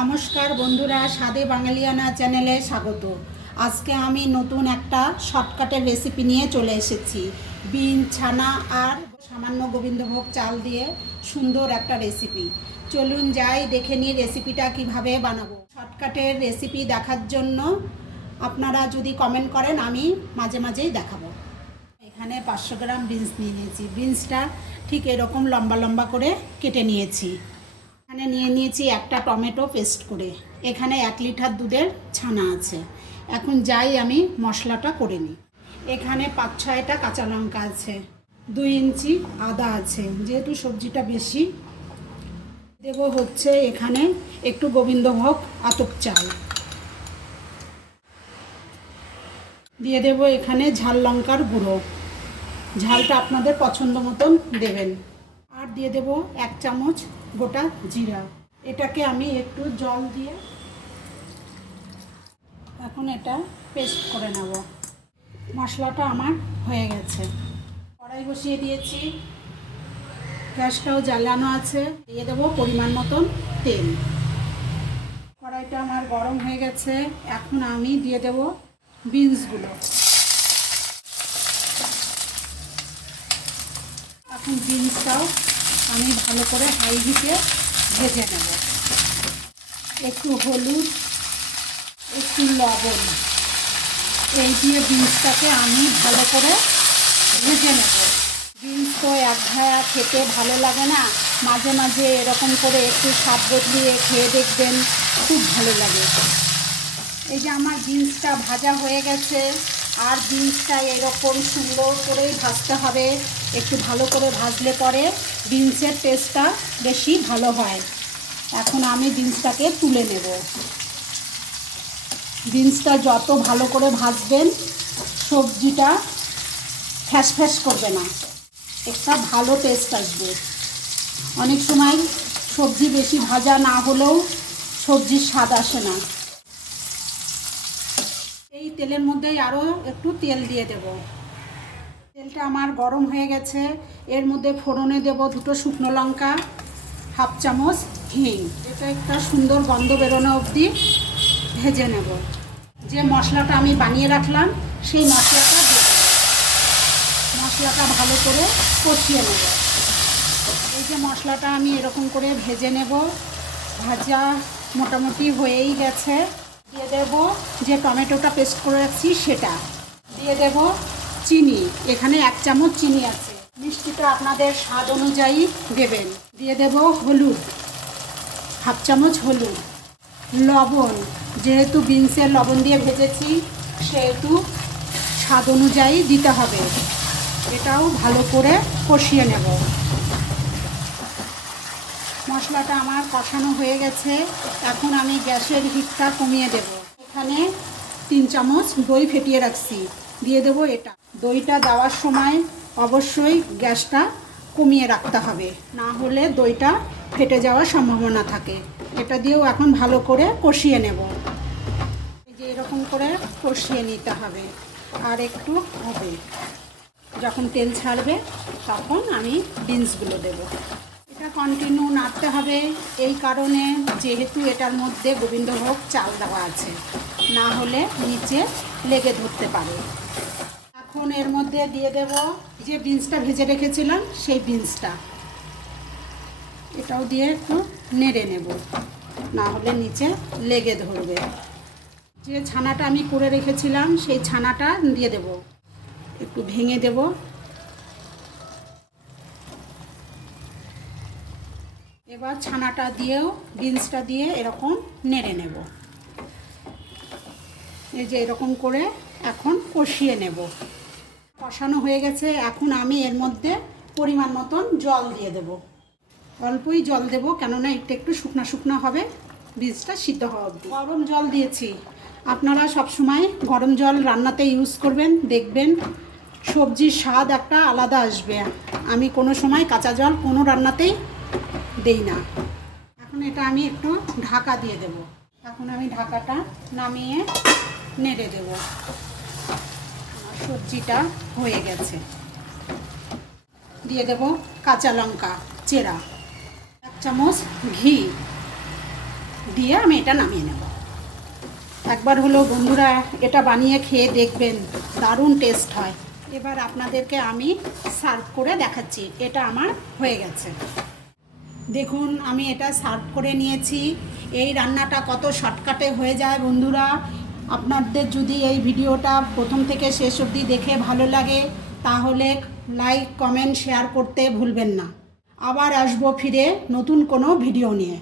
নমস্কার বন্ধুরা, স্বাদে বাঙালিয়ানা চ্যানেলে স্বাগত। আজকে আমি নতুন একটা শর্টকাটের রেসিপি নিয়ে চলে এসেছি। বিন, ছানা আর সামান্য গোবিন্দভোগ চাল দিয়ে সুন্দর একটা রেসিপি। চলুন যাই দেখে নিই রেসিপিটা কিভাবে বানাবো। শর্টকাটের রেসিপি দেখার জন্য আপনারা যদি কমেন্ট করেন আমি মাঝে মাঝেই দেখাবো। এখানে 500 গ্রাম বিনস নিয়ে নিয়েছি। বিনসটা ঠিক এরকম লম্বা লম্বা করে কেটে নিয়েছি। এখানে নিয়ে নিয়েছি একটা টমেটো পেস্ট করে। এখানে 1 লিটার দুধের ছানা আছে। এখন যাই আমি মশলাটা করে নিই। এখানে 5-6টা কাঁচা লঙ্কা আছে, 2 ইঞ্চি আদা আছে। যেহেতু সবজিটা বেশি দেব হচ্ছে এখানে একটু গোবিন্দভোগ আতপ চাল দিয়ে দেব। এখানে ঝাল লঙ্কার গুঁড়ো, ঝালটা আপনাদের পছন্দ মতন দেবেন। আর দিয়ে দেব 1 চামচ গোটা জিরা। এটাকে আমি একটু জল দিয়ে এখন এটা পেস্ট করে নেব। মশলাটা আমার হয়ে গেছে। কড়াই বসিয়ে দিয়েছি, গ্যাসটাও জ্বালানো আছে। দিয়ে দেব পরিমাণ মতন তেল। কড়াইটা আমার গরম হয়ে গেছে। এখন আমি দিয়ে দেব বিনসগুলো। এখন বিনসটাও আমি ভালো করে হাই হিটে ভেজে নেব। একটু হলুদ, একটু লবণ এই দিয়ে বিনসটাকে আমি ভালো করে ভেজে নেব। বিনস তো একঘেয়া খেতে ভালো লাগে না, মাঝে মাঝে এরকম করে একটু স্বাদ বদলিয়ে খেয়ে দেখবেন, খুব ভালো লাগে। এই যে আমার বিনসটা ভাজা হয়ে গেছে। আর বিনসটা এরকম সুন্দর করেই ভাজতে হবে। একটু ভালো করে ভাজলে পরে বিনসের টেস্টটা বেশি ভালো হয়। এখন আমি বিনসটাকে তুলে নেব। বিনসটা যত ভালো করে ভাজবেন সবজিটা ফ্যাস ফ্যাস করবে না, একটা ভালো টেস্ট আসবে। অনেক সময় সবজি বেশি ভাজা না হলেও সবজির স্বাদ আসে না। এই তেলের মধ্যেই আরও একটু তেল দিয়ে দেব। তেলটা আমার গরম হয়ে গেছে। এর মধ্যে ফোড়নে দেব 2টো শুকনো লঙ্কা, 1/2 চামচ হিং। এটা একটা সুন্দর গন্ধ বেরোনো অবধি ভেজে নেব। যে মশলাটা আমি বানিয়ে রাখলাম সেই মশলাটা দিয়ে দেব। মশলাটা ভালো করে কষিয়ে নেব। এই যে মশলাটা আমি এরকম করে ভেজে নেব। ভাজা মোটামুটি হয়েই গেছে। দিয়ে দেব যে টমেটোটা পেস্ট করে রাখছি সেটা। দিয়ে দেব চিনি। এখানে 1 চামচ চিনি আছে। মিষ্টিটা আপনাদের স্বাদ অনুযায়ী দেবেন। দিয়ে দেব হলুদ, 1/2 চামচ হলুদ। লবণ, যেহেতু বিনসের লবণ দিয়ে ভেজেছি সেহেতু স্বাদ অনুযায়ী দিতে হবে। এটাও ভালো করে কষিয়ে নেব। মশলাটা আমার কষানো হয়ে গেছে। এখন আমি গ্যাসের হিটটা কমিয়ে দেব। এখানে 3 চামচ দই ফেটিয়ে রাখছি, দিয়ে দেব এটা। দইটা দেওয়ার সময় অবশ্যই গ্যাসটা কমিয়ে রাখতে হবে, না হলে দইটা ফেটে যাওয়ার সম্ভাবনা থাকে। এটা দিয়েও এখন ভালো করে কষিয়ে নেব। এই যে এরকম করে কষিয়ে নিতে হবে। আর একটু হবে, যখন তেল ছাড়বে তখন আমি বিনসগুলো দেব। এটা কন্টিনিউ নাড়তে হবে, এই কারণে যেহেতু এটার মধ্যে গোবিন্দভোগ চাল দেওয়া আছে, না হলে নিচে লেগে ধরতে পারে। এখন এর মধ্যে দিয়ে দেব যে বিনসটা ভেজে রেখেছিলাম সেই বিনসটা। এটাও দিয়ে একটু নেড়ে নেব, না হলে নিচে লেগে ধরবে। যে ছানাটা আমি করে রেখেছিলাম সেই ছানাটা দিয়ে দেব, একটু ভেঙে দেব। এবার ছানাটা দিয়েও বিনসটা দিয়ে এরকম নেড়ে নেব। এই যে এরকম করে এখন কষিয়ে নেব। কষানো হয়ে গেছে। এখন আমি এর মধ্যে পরিমাণ মতন জল দিয়ে দেব। অল্পই জল দেব, কেননা একটু শুকনা শুকনা হবে, বীজটা সিদ্ধ হওয়া অবধি। গরম জল দিয়েছি। আপনারা সবসময় গরম জল রান্নাতে ইউজ করবেন, দেখবেন সবজির স্বাদ একটা আলাদা আসবে। আমি কোনো সময় কাঁচা জল কোনো রান্নাতেই দেই না। এখন এটা আমি একটু ঢাকা দিয়ে দেব। এখন আমি ঢাকাটা নামিয়ে নেড়ে দেব। আমার সবজিটা হয়ে গেছে। দিয়ে দেব কাঁচা লঙ্কা চেরা, 1 চামচ ঘি, দিয়ে আমি এটা নামিয়ে নেব। একবার হলো বন্ধুরা এটা বানিয়ে খেয়ে দেখবেন, দারুণ টেস্ট হয়। এবার আপনাদেরকে আমি সার্ভ করে দেখাচ্ছি। এটা আমার হয়ে গেছে, দেখুন আমি এটা সার্ভ করে নিয়েছি। এই রান্নাটা কত শর্টকাটে হয়ে যায় বন্ধুরা। আপনাদের যদি এই ভিডিওটা প্রথম থেকে শেষ অবধি দেখে ভালো লাগে তাহলে লাইক কমেন্ট শেয়ার করতে ভুলবেন না। আবার আসবো ফিরে নতুন কোনো ভিডিও নিয়ে।